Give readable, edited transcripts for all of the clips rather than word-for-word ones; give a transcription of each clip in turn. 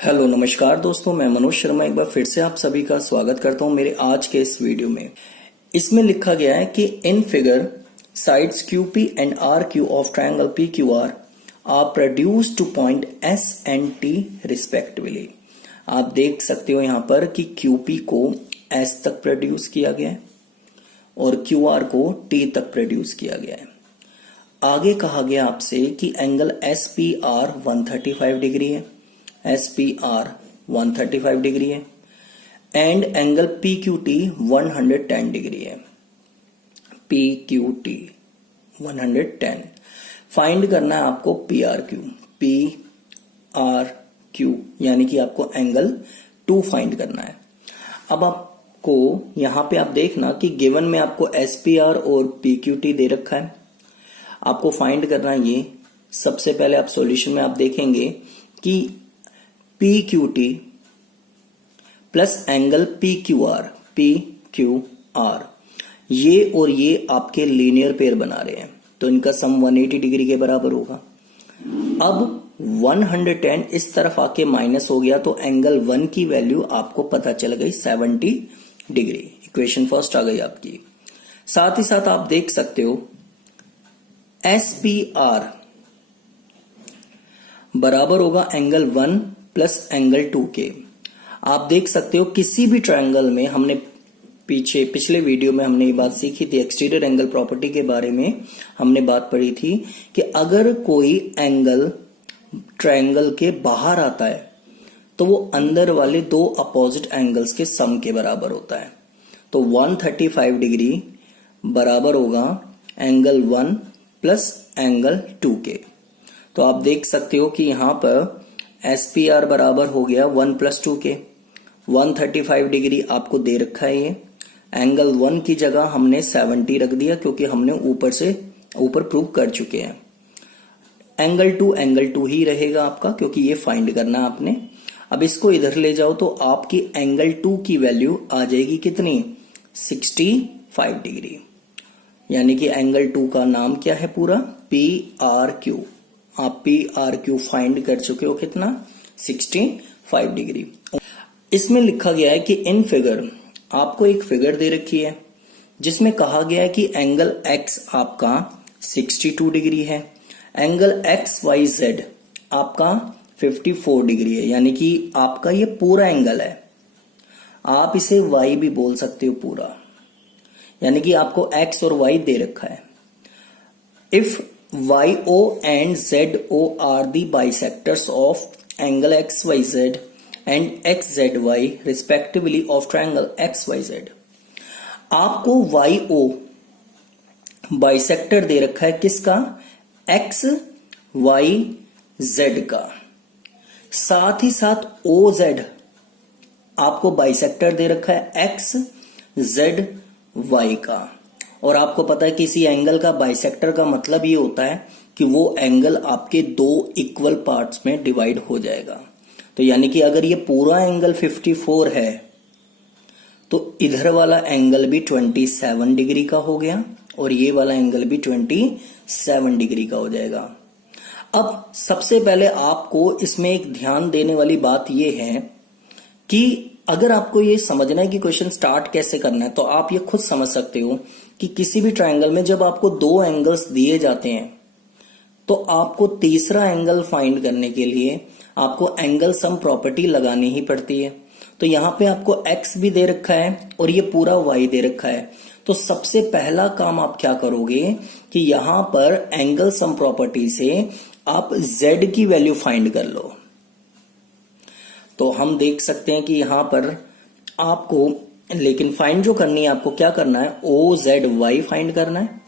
Hello नमस्कार दोस्तों, मैं मनोज शर्मा एक बार फिर से आप सभी का स्वागत करता हूं मेरे आज के इस वीडियो में। इसमें लिखा गया है कि in figure sides QP and RQ of triangle PQR are produced to point S and T respectively. आप देख सकते हो यहाँ पर कि QP को S तक प्रोड्यूस किया गया है और QR को T तक प्रोड्यूस किया गया है। आगे कहा गया आपसे कि एंगल SPR 135 डिग्री है, SPR 135 डिग्री है एंड एंगल PQT 110 डिग्री है। PQT 110 फाइंड करना है आपको PRQ यानी कि आपको एंगल 2 फाइंड करना है। अब आपको यहां पे आप देखना कि गिवन में आपको SPR और PQT दे रखा है, आपको फाइंड करना ये। सबसे पहले आप सॉल्यूशन में आप देखेंगे कि PQT प्लस एंगल PQR ये और ये आपके लीनियर पेयर बना रहे हैं, तो इनका सम 180 डिग्री के बराबर होगा। अब 110 इस तरफ आके माइनस हो गया तो एंगल 1 की वैल्यू आपको पता चल गई 70 डिग्री। इक्वेशन फर्स्ट आ गई आपकी। साथ ही साथ आप देख सकते हो SPR बराबर होगा एंगल 1 प्लस एंगल 2 के। आप देख सकते हो किसी भी ट्रायंगल में हमने पिछले वीडियो में हमने ये बात सीखी थी, एक्सटीरियर एंगल प्रॉपर्टी के बारे में हमने बात पढ़ी थी कि अगर कोई एंगल ट्रायंगल के बाहर आता है तो वो अंदर वाले दो अपोजिट एंगल्स के सम के बराबर होता है। तो 135 डिग्री बराबर होगा एंगल 1 प्लस एंगल 2 के। तो आप देख सकते हो कि यहां पर SPR बराबर हो गया 1 प्लस 2 के। 135 डिग्री आपको दे रखा है ये। एंगल 1 की जगह हमने 70 रख दिया क्योंकि हमने ऊपर प्रूव कर चुके हैं। एंगल 2 ही रहेगा आपका क्योंकि ये फाइंड करना आपने। अब इसको इधर ले जाओ तो आपकी एंगल 2 की वैल्यू आ जाएगी कितनी, 65 डिग्री। यानी कि एंगल 2 का नाम क्या है पूरा, PRQ। आप PRQ फाइंड कर चुके हो कितना, 65 डिग्री। इसमें लिखा गया है कि इन फिगर आपको एक फिगर दे रखी है जिसमें कहा गया है कि एंगल X आपका 62 डिग्री है, एंगल XYZ आपका 54 डिग्री है। यानी कि आपका ये पूरा एंगल है, आप इसे Y भी बोल सकते हो पूरा। यानी कि आपको X और Y दे रखा है। If YO and ZO are the bisectors of angle XYZ and XZY respectively of triangle XYZ। आपको YO बाइसेक्टर दे रखा है किसका, XYZ का। साथ ही साथ OZ आपको बाइसेक्टर दे रखा है XZY का। और आपको पता है किसी एंगल का बाइसेक्टर का मतलब ये होता है कि वो एंगल आपके दो इक्वल पार्ट्स में डिवाइड हो जाएगा। तो यानी कि अगर ये पूरा एंगल 54 है तो इधर वाला एंगल भी 27 डिग्री का हो गया और ये वाला एंगल भी 27 डिग्री का हो जाएगा। अब सबसे पहले आपको इसमें एक ध्यान देने वाली बात ये है कि अगर आपको ये समझना है कि क्वेश्चन स्टार्ट कैसे करना है तो आप ये खुद समझ सकते हो कि किसी भी ट्रायंगल में जब आपको दो एंगल्स दिए जाते हैं तो आपको तीसरा एंगल फाइंड करने के लिए आपको एंगल सम प्रॉपर्टी लगानी ही पड़ती है। तो यहां पे आपको X भी दे रखा है और ये पूरा Y दे रखा है। तो सबसे पहला काम आप क्या करोगे कि यहां पर एंगल सम प्रॉपर्टी से आप Z की वैल्यू फाइंड कर लो। तो हम देख सकते हैं कि यहां पर आपको लेकिन फाइंड जो करनी है आपको क्या करना है, OZY फाइंड करना है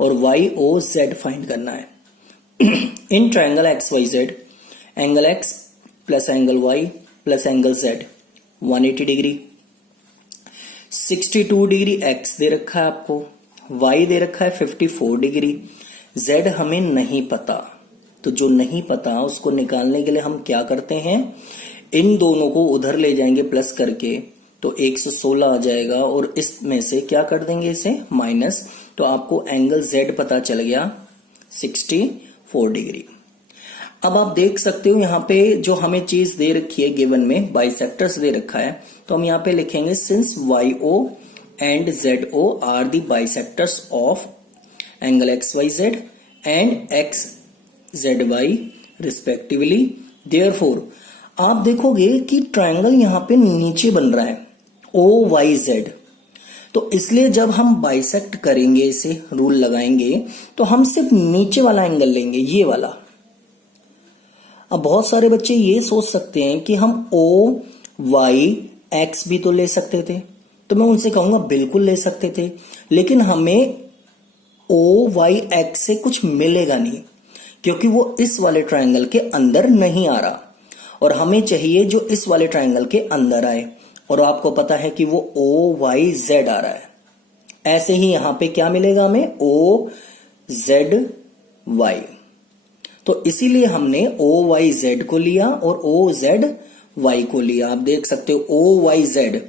और YOZ फाइंड करना है। In triangle XYZ angle X plus angle Y plus angle Z 180 degree, 62 degree X दे रखा है आपको, Y दे रखा है 54 डिग्री, Z हमें नहीं पता। तो जो नहीं पता उसको निकालने के लिए हम क्या करते हैं, इन दोनों को उधर ले जाएंगे प्लस करके तो 116 आ जाएगा और इसमें से क्या कर देंगे इसे माइनस, तो आपको एंगल Z पता चल गया 64 डिग्री। अब आप देख सकते हो यहाँ पे जो हमें चीज दे रखी है गिवन में, बाइसेक्टर्स दे रखा है, तो हम यहाँ पे लिखेंगे since YO and ZO are the bisectors of angle XYZ and XZY respectively, therefore आप देखोगे कि ट्रायंगल यहाँ पे नीचे बन रहा है OYZ, तो इसलिए जब हम बाइसेक्ट करेंगे, इसे रूल लगाएंगे, तो हम सिर्फ नीचे वाला एंगल लेंगे, ये वाला। अब बहुत सारे बच्चे ये सोच सकते हैं कि हम OYX भी तो ले सकते थे, तो मैं उनसे कहूंगा बिल्कुल ले सकते थे, लेकिन हमें OYX से कुछ मिलेगा नहीं, क्योंकि वो इस वाले ट्रायंगल के अंदर नहीं आ रहा, और हमें चाहिए जो इस वाले ट्रायंगल के अंदर आए, और आपको पता है कि वो OYZ आ रहा है। ऐसे ही यहां पे क्या मिलेगा हमें, OZY। तो इसीलिए हमने OYZ को लिया और OZY को लिया। आप देख सकते हो OYZ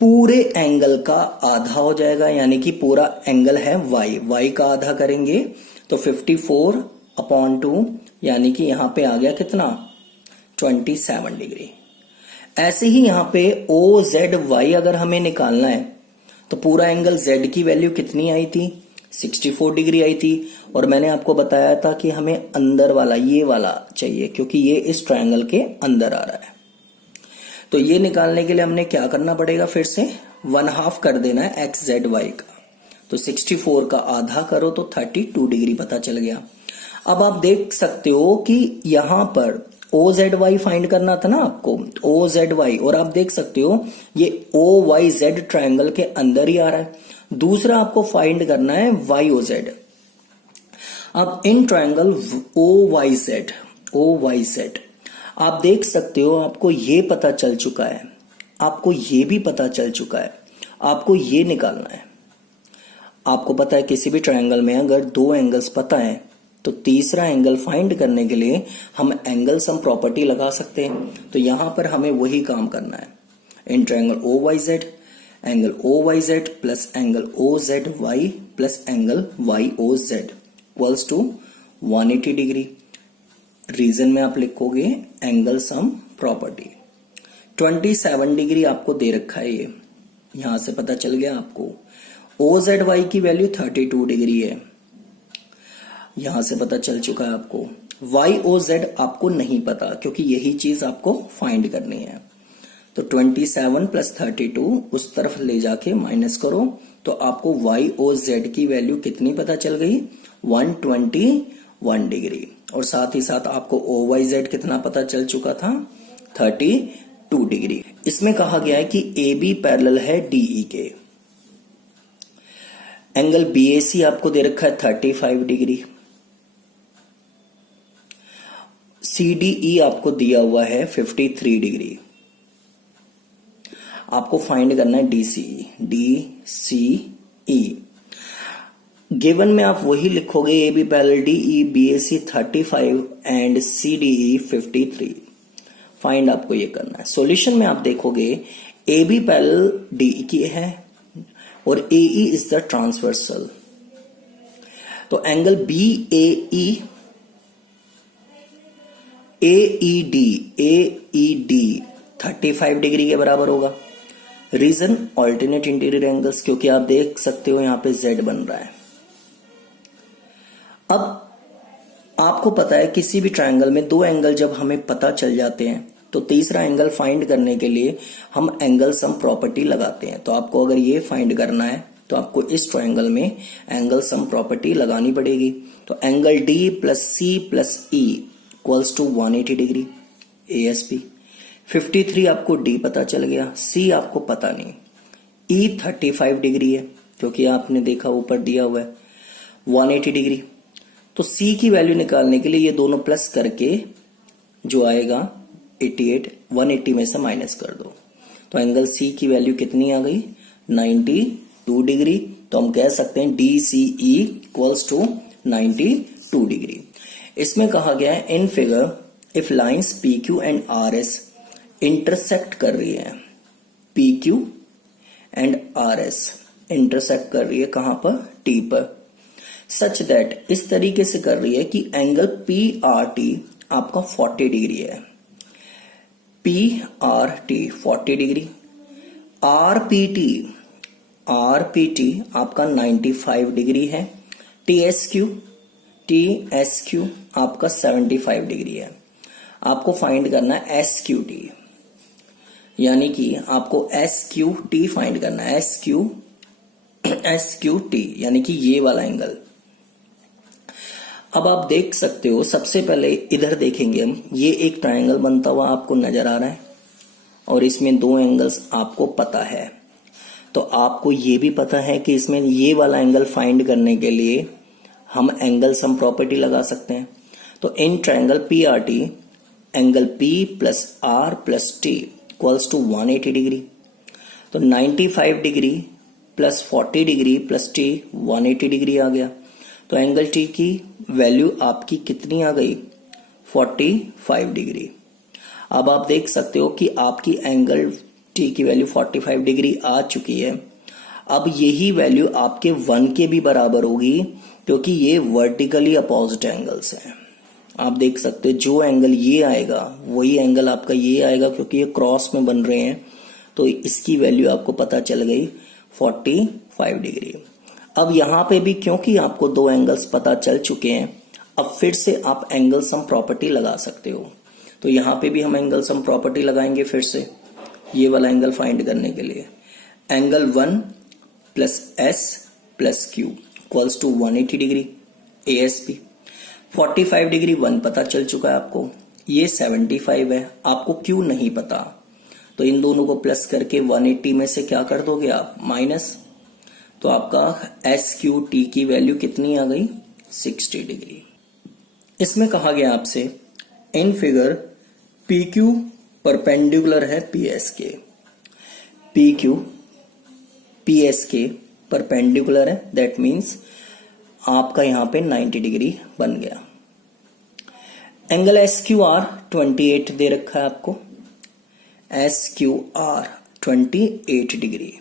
पूरे एंगल का आधा हो जाएगा, यानी कि पूरा एंगल है y का आधा करेंगे तो 54/2, यानी कि यहां पे आ गया कितना, 27 डिग्री। ऐसे ही यहां पे OZY अगर हमें निकालना है तो पूरा एंगल Z की वैल्यू कितनी आई थी, 64 डिग्री आई थी, और मैंने आपको बताया था कि हमें अंदर वाला, ये वाला चाहिए, क्योंकि ये इस ट्रायंगल के अंदर आ रहा है। तो ये निकालने के लिए हमने क्या करना पड़ेगा, फिर से 1/2 कर देना है XZY का, तो 64 का आधा करो तो 32 डिग्री पता चल गया। अब आप देख सकते हो कि यहां पर OZY फाइंड करना था ना आपको, OZY, और आप देख सकते हो ये OYZ ट्रायंगल के अंदर ही आ रहा है। दूसरा आपको फाइंड करना है YOZ। अब इन ट्रायंगल OYZ आप देख सकते हो, आपको ये पता चल चुका है, आपको ये भी पता चल चुका है, आपको ये निकालना है। आपको पता है किसी भी ट्रायंगल में अगर दो एंगल्स पता है तो तीसरा एंगल फाइंड करने के लिए हम एंगल सम प्रॉपर्टी लगा सकते हैं। तो यहां पर हमें वही काम करना है। In triangle OYZ, angle OYZ plus angle OZY plus angle YOZ equals to 180 degree. Reason में आप लिखोगे एंगल सम प्रॉपर्टी। 27 डिग्री आपको दे रखा है, ये यहां से पता चल गया आपको। OZY की वैल्यू 32 डिग्री है, यहां से पता चल चुका है आपको। YOZ आपको नहीं पता, क्योंकि यही चीज आपको फाइंड करनी है। तो 27 प्लस 32 उस तरफ ले जाके माइनस करो, तो आपको YOZ की वैल्यू कितनी पता चल गई, 121 डिग्री। और साथ ही साथ आपको OYZ कितना पता चल चुका था, 32 डिग्री। इसमें कहा गया है कि AB पैरेलल है DE के। एंगल BAC आपको दे रखा है 35 डिग्री। CDE आपको दिया हुआ है 53 डिग्री। आपको फाइंड करना है DCE। गिवन में आप वही लिखोगे, AB parallel DE, BAC 35 and CDE 53। Find आपको ये करना है। सॉल्यूशन में आप देखोगे AB पैरेलल DE की है और AE इज द ट्रांसवर्सल, तो एंगल BAE AED 35 डिग्री के बराबर होगा। रीजन ऑल्टरनेट इंटीरियर एंगल्स, क्योंकि आप देख सकते हो यहां पे Z बन रहा है। अब आपको पता है किसी भी ट्रायंगल में दो एंगल जब हमें पता चल जाते हैं तो तीसरा एंगल फाइंड करने के लिए हम एंगल सम प्रॉपर्टी लगाते हैं। तो आपको अगर ये फाइंड करना है तो आपको इस ट्रायंगल में एंगल सम प्रॉपर्टी लगानी पड़ेगी। तो angle D plus C plus E equals to 180 degree ASP। 53 आपको D पता चल गया, C आपको पता नहीं, E 35 डिग्री है क्योंकि आपने देखा ऊपर दिया हुआ है 180 डिग्री। तो C की वैल्यू निकालने के लिए ये दोनों प्लस करके जो आएगा 88, 180 में से माइनस कर दो, तो एंगल C की वैल्यू कितनी आ गई, 92 डिग्री। तो हम कह सकते हैं DCE इक्वल्स टू 92 डिग्री। इसमें कहा गया है in figure if lines PQ and RS intersect कर रही है, PQ एंड RS इंटरसेक्ट कर रही है कहां पर, T पर, सच दैट इस तरीके से कर रही है कि एंगल पी आर टी आपका 40 डिग्री है, P R T 40 degree, R P T आपका 95 डिग्री है, टी एस क्यू आपका 75 डिग्री है। आपको फाइंड करना है एस क्यू टी, यानी कि आपको एस क्यू टी फाइंड करना है, एस क्यू टी यानी कि ये वाला एंगल। अब आप देख सकते हो, सबसे पहले इधर देखेंगे हम, ये एक ट्रायंगल बनता हुआ आपको नजर आ रहा है और इसमें दो एंगल्स आपको पता है। तो आपको ये भी पता है कि इसमें ये वाला एंगल फाइंड करने के लिए हम एंगल सम प्रॉपर्टी लगा सकते हैं। तो in triangle P R T angle P plus R plus T equals to 180 degree. तो 95 degree plus 40 degree plus T 180 degree आ गया। तो एंगल टी की वैल्यू आपकी कितनी आ गई? 45 डिग्री। अब आप देख सकते हो कि आपकी एंगल टी की वैल्यू 45 डिग्री आ चुकी है। अब यही वैल्यू आपके 1 के भी बराबर होगी, क्योंकि ये वर्टिकली अपोजिट एंगल्स हैं। आप देख सकते हो जो एंगल ये आएगा वही एंगल आपका ये आएगा, क्योंकि ये क्रॉस में बन रहे हैं। तो इसकी वैल्यू आपको पता चल गई 45 डिग्री। अब यहां पे भी क्योंकि आपको दो एंगल्स पता चल चुके हैं, अब फिर से आप एंगल सम प्रॉपर्टी लगा सकते हो। तो यहां पे भी हम एंगल सम प्रॉपर्टी लगाएंगे फिर से ये वाला एंगल फाइंड करने के लिए। Angle 1 plus S plus Q equals to 180 degree ASP. 45 degree 1 पता चल चुका है आपको, ये 75 है, आपको क्यू नहीं पता। तो इन दोनों को प्लस करके 180 में से क्या कर दोगे आप? माइनस। तो आपका एस क्यू टी की वैल्यू कितनी आ गई? 60 डिग्री। इसमें कहा गया आपसे in figure P Q perpendicular है पी एस के, पी क्यू पी एस के परपेंडिकुलर है, दैट मीन्स आपका यहां पे 90 डिग्री बन गया। एंगल एस क्यू आर 28 दे रखा है आपको, S Q R 28 degree.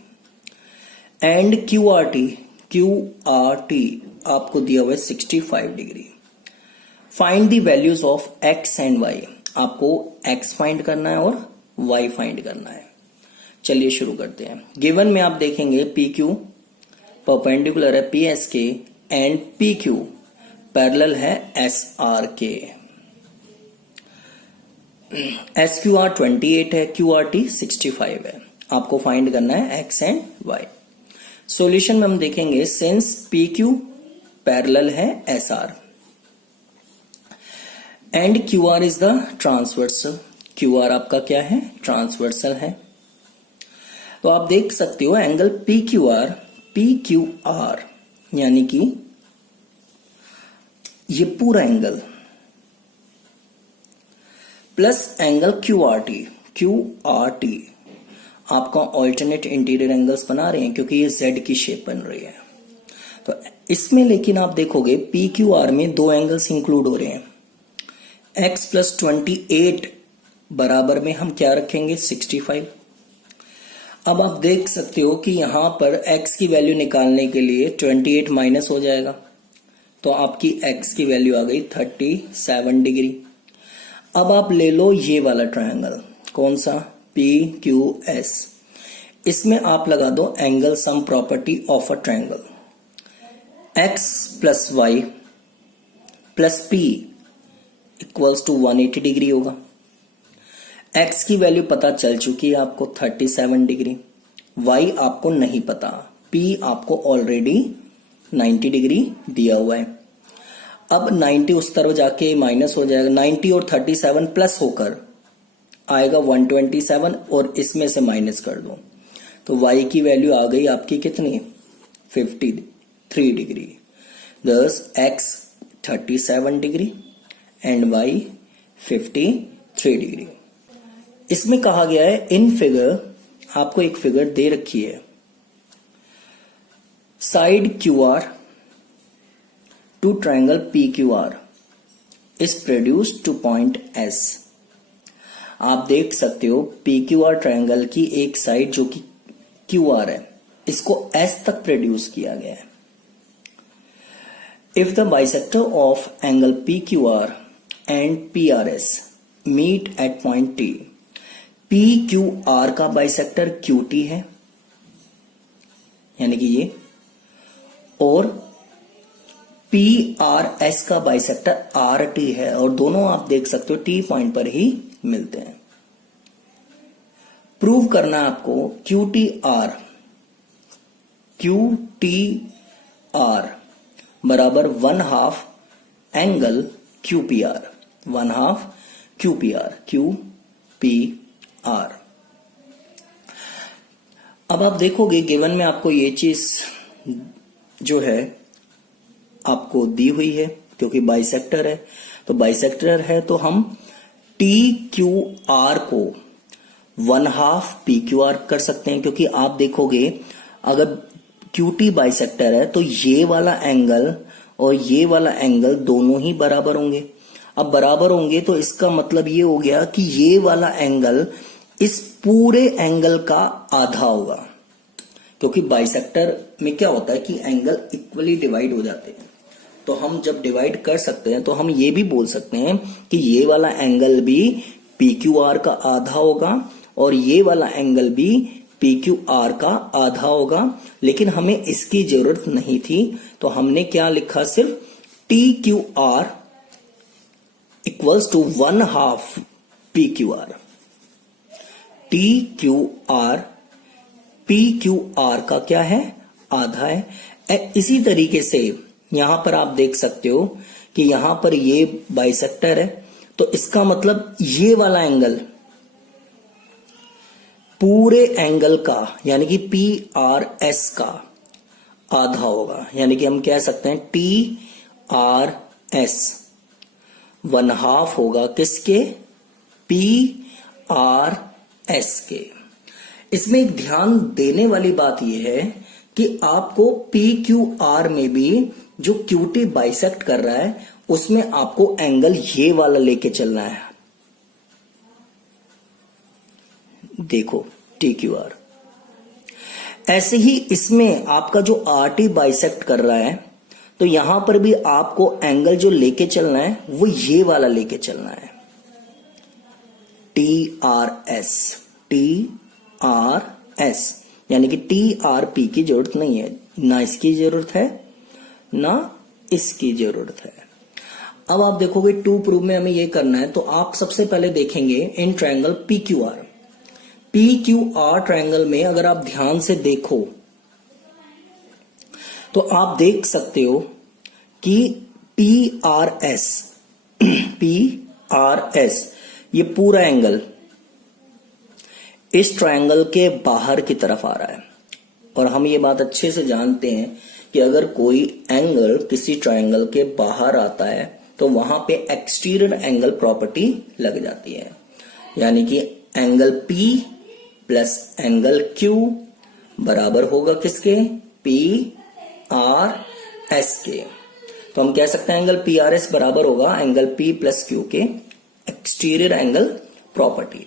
And Q R T आपको दिया हुआ है 65 degree. Find the values of X and Y. आपको एक्स फाइंड करना है और वाई फाइंड करना है। चलिए शुरू करते हैं। गिवन में आप देखेंगे पी क्यू परपेंडिकुलर है पी एस के एंड पी क्यू पैरेलल है एस आर के। एस क्यू आर 28 है, क्यू आर टी 65 है। आपको फाइंड करना है एक्स एंड वाई। सॉल्यूशन में हम देखेंगे सिंस पी क्यू पैरेलल है S R and Q R is the transversal. Q R आपका क्या है? ट्रांसवर्सल है। तो आप देख सकते हो एंगल पी क्यू आर यानी कि ये पूरा angle plus angle Q R T आपका ऑल्टरनेट इंटीरियर एंगल्स बना रहे हैं, क्योंकि ये जेड की शेप बन रही है। तो इसमें लेकिन आप देखोगे पी क्यू आर में दो एंगल्स इंक्लूड हो रहे हैं। x प्लस 28 बराबर में हम क्या रखेंगे? 65। अब आप देख सकते हो कि यहां पर x की वैल्यू निकालने के लिए 28 माइनस हो जाएगा, तो आपकी x की वैल्यू आ गई 37 डिग्री। अब आप ले लो ये वाला ट्रायंगल, कौन सा? P Q S. इसमें आप लगा दो angle sum property of a triangle. x plus Y plus P equals to 180 degree होगा। x की वैल्यू पता चल चुकी है आपको 37 डिग्री, y आपको नहीं पता, p आपको ऑलरेडी 90 डिग्री दिया हुआ है। अब 90 उस तरफ जाके माइनस हो जाएगा, 90 और 37 प्लस होकर आएगा 127 और इसमें से माइनस कर दो, तो y की वैल्यू आ गई आपकी कितनी? 53 डिग्री। दस x 37 degree and y 53 degree. इसमें कहा गया है इन फिगर, आपको एक फिगर दे रखी है, side Q R to triangle P Q R is produced to point S। आप देख सकते हो पी क्यू आर ट्रायंगल की एक साइड जो कि क्यू आर है, इसको S तक प्रोड्यूस किया गया है। If the bisector of angle PQR and PRS meet at point T, PQR का बाइसेक्टर QT है, यानी कि ये, और PRS का बाइसेक्टर RT है, और दोनों आप देख सकते हो T पॉइंट पर ही मिलते हैं। प्रूव करना है आपको QTR बराबर 1/2 एंगल QPR, 1/2 QPR। अब आप देखोगे गिवन में आपको ये चीज जो है आपको दी हुई है, क्योंकि बाइसेक्टर है, तो बाइसेक्टर है तो हम TQR को 1/2 PQR कर सकते हैं, क्योंकि आप देखोगे अगर QT बाइसेक्टर है तो ये वाला एंगल और ये वाला एंगल दोनों ही बराबर होंगे। अब बराबर होंगे तो इसका मतलब ये हो गया कि ये वाला एंगल इस पूरे एंगल का आधा होगा, क्योंकि बाइसेक्टर में क्या होता है कि एंगल इक्वली डिवाइड हो जाते हैं। तो हम जब डिवाइड कर सकते हैं तो हम ये भी बोल सकते हैं कि ये वाला एंगल भी PQR का आधा होगा और ये वाला एंगल भी PQR का आधा होगा, लेकिन हमें इसकी जरूरत नहीं थी, तो हमने क्या लिखा, सिर्फ TQR equals to 1/2 PQR। PQR का क्या है, आधा है। इसी तरीके से यहां पर आप देख सकते हो कि यहां पर ये बाइसेक्टर है, तो इसका मतलब ये वाला एंगल पूरे एंगल का यानी कि PRS का आधा होगा, यानी कि हम कह सकते हैं TRS 1/2 होगा किसके, PRS के। इसमें एक ध्यान देने वाली बात यह है कि आपको PQR में भी जो QT बाइसेक्ट कर रहा है उसमें आपको एंगल ये वाला लेके चलना है। देखो TQR, ऐसे ही इसमें आपका जो RT बाइसेक्ट कर रहा है तो यहां पर भी आपको एंगल जो लेके चलना है वो ये वाला लेके चलना है, TRS, यानी कि TRP की जरूरत नहीं है, ना इसकी जरूरत है ना इसकी जरूरत है। अब आप देखोगे टू प्रूव में हमें ये करना है, तो आप सबसे पहले देखेंगे इन ट्रायंगल PQR ट्रायंगल में अगर आप ध्यान से देखो तो आप देख सकते हो कि PRS ये पूरा एंगल इस ट्रायंगल के बाहर की तरफ आ रहा है, और हम ये बात अच्छे से जानते हैं कि अगर कोई एंगल किसी ट्रायंगल के बाहर आता है तो वहां पे एक्सटीरियर एंगल प्रॉपर्टी लग जाती है, यानी कि angle P plus angle Q बराबर होगा किसके, PRS के। तो हम कह सकते हैं एंगल PRS बराबर होगा एंगल P प्लस Q के एक्सटीरियर एंगल प्रॉपर्टी।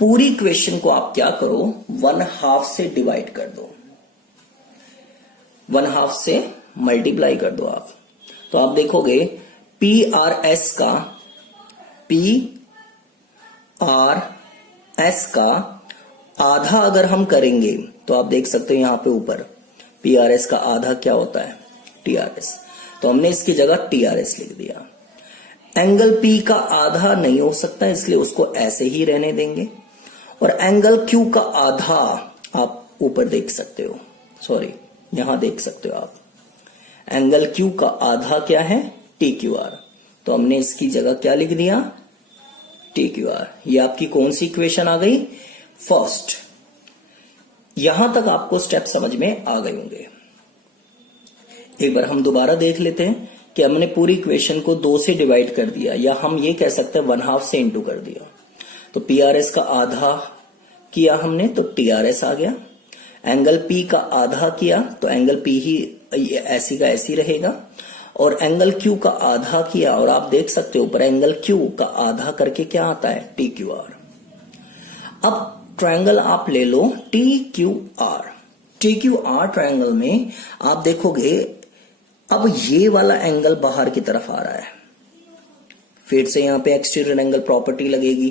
पूरी इक्वेशन को आप क्या करो, 1/2 से डिवाइड कर दो, 1/2 से मल्टीप्लाई कर दो आप, तो आप देखोगे PRS का आधा अगर हम करेंगे तो आप देख सकते हो यहां पे ऊपर PRS का आधा क्या होता है, TRS, तो हमने इसकी जगह TRS लिख दिया। एंगल P का आधा नहीं हो सकता इसलिए उसको ऐसे ही रहने देंगे, और एंगल Q का आधा आप ऊपर देख सकते हो, सॉरी यहां देख सकते हो आप, एंगल Q का आधा क्या है, TQR, तो हमने इसकी जगह क्या लिख दिया, TQR। ये आपकी कौन सी इक्वेशन आ गई, फर्स्ट। यहां तक आपको स्टेप समझ में आ गए होंगे। एक बार हम दोबारा देख लेते हैं कि हमने पूरी इक्वेशन को 2 से डिवाइड कर दिया, या हम ये कह सकते हैं 1/2 से इंटू कर दिया, तो PRS का आधा किया हमने तो TRS आ गया, एंगल P का आधा किया तो एंगल P ही ऐसी का ऐसी रहेगा, और एंगल Q का आधा किया और आप देख सकते हो ऊपर एंगल Q का आधा करके क्या आता है, TQR। अब ट्रायंगल आप ले लो TQR ट्रायंगल में आप देखोगे अब ये वाला एंगल बाहर की तरफ आ रहा है, फिर से यहां पे एक्सटीरियर एंगल प्रॉपर्टी लगेगी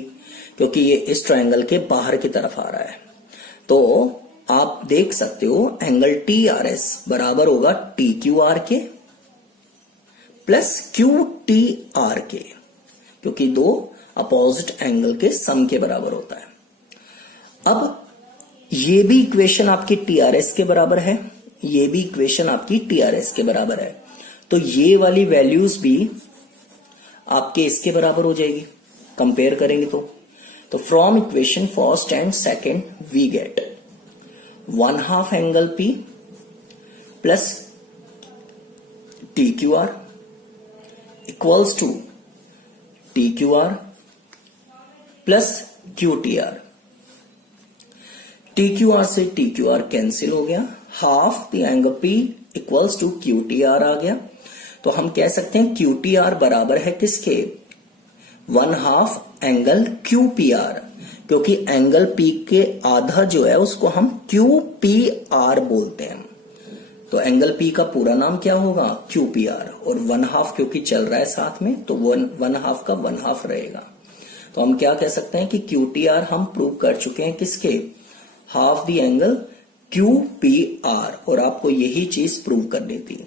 क्योंकि ये इस ट्रायंगल के बाहर की तरफ आ रहा है। तो आप देख सकते हो एंगल टी आर एस बराबर होगा टी क्यू आर के प्लस क्यू टी आर के, क्योंकि दो अपोजिट एंगल के सम के बराबर होता है। अब ये भी इक्वेशन आपकी टीआरएस के बराबर है, ये भी इक्वेशन आपकी टीआरएस के बराबर है, तो ये वाली वैल्यूज भी आपके इसके बराबर हो जाएगी कंपेयर करेंगे तो from equation first and second we get 1/2 angle P plus T Q R equals to T Q R plus Q T R. T Q R से टी क्यू आर कैंसिल हो गया, half the angle P equals to Q T R आ गया। तो हम कह सकते हैं क्यू टी आर बराबर है किसके, 1/2 एंगल क्यू पी आर, क्योंकि एंगल P के आधा जो है उसको हम क्यू पी आर बोलते हैं। तो एंगल P का पूरा नाम क्या होगा, क्यू पी आर, और 1/2 क्योंकि चल रहा है साथ में तो 1/2 का 1/2 रहेगा। तो हम क्या कह सकते हैं कि क्यू टी आर हम प्रूव कर चुके हैं किसके, half the angle Q P R, और आपको यही चीज प्रूव करनी थी।